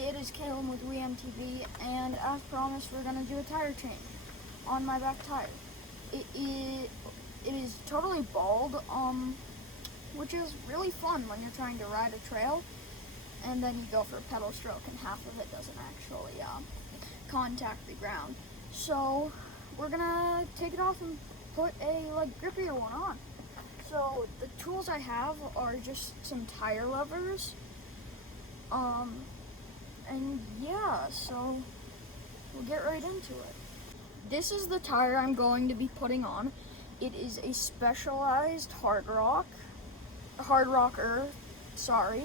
it is Callum with WeMTB, and as promised, we're gonna do a tire change on my back tire. It is totally bald, which is really fun when you're trying to ride a trail, and then you go for a pedal stroke, and half of it doesn't actually contact the ground. So we're gonna take it off and put a grippier one on. So the tools I have are just some tire levers. And yeah, so we'll get right into it. This is the tire I'm going to be putting on. It is a specialized hard rocker, sorry.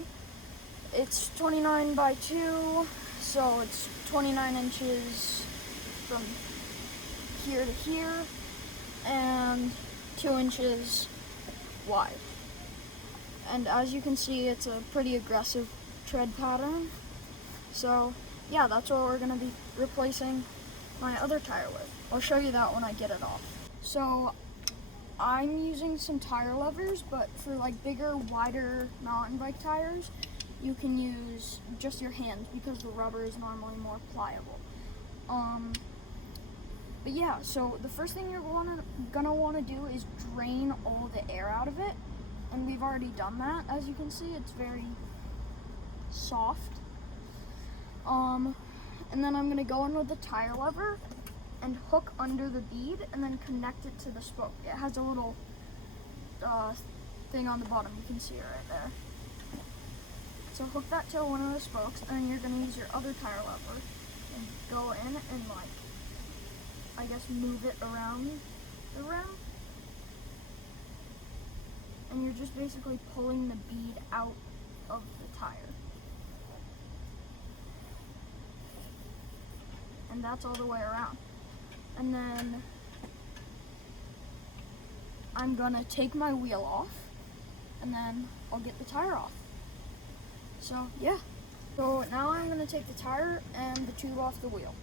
It's 29 by 2, so it's 29 inches from here to here, and 2 inches wide. And as you can see, it's a pretty aggressive tread pattern. So yeah, that's what we're gonna be replacing my other tire with. I'll show you that when I get it off. So I'm using some tire levers, but for bigger, wider mountain bike tires, you can use just your hands because the rubber is normally more pliable. But yeah, so the first thing you're gonna wanna do is drain all the air out of it. And we've already done that. As you can see, it's very soft. And then I'm gonna go in with the tire lever and hook under the bead and then connect it to the spoke. It has a little thing on the bottom, you can see it right there. So hook that to one of the spokes, and then you're gonna use your other tire lever and go in and I guess move it around the rim. And you're just basically pulling the bead out of the tire. And that's all the way around. And then I'm gonna take my wheel off, and then I'll get the tire off. So yeah. So now I'm gonna take the tire and the tube off the wheel.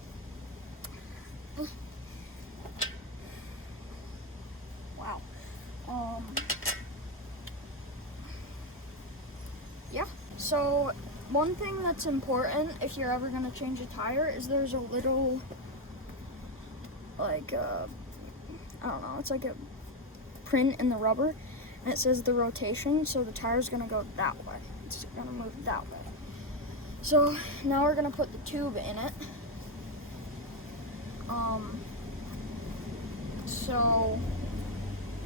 Wow. Yeah. So one thing that's important if you're ever gonna change a tire is there's a little, I don't know, it's like a print in the rubber, and it says the rotation, so the tire's gonna go that way. It's gonna move that way. So now we're gonna put the tube in it. So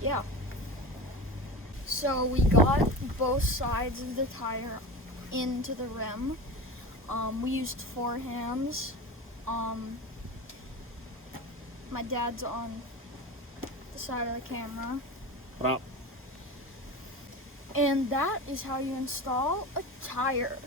yeah. So we got both sides of the tire into the rim. We used 4 hands. My dad's on the side of the camera. Wow. And that is how you install a tire.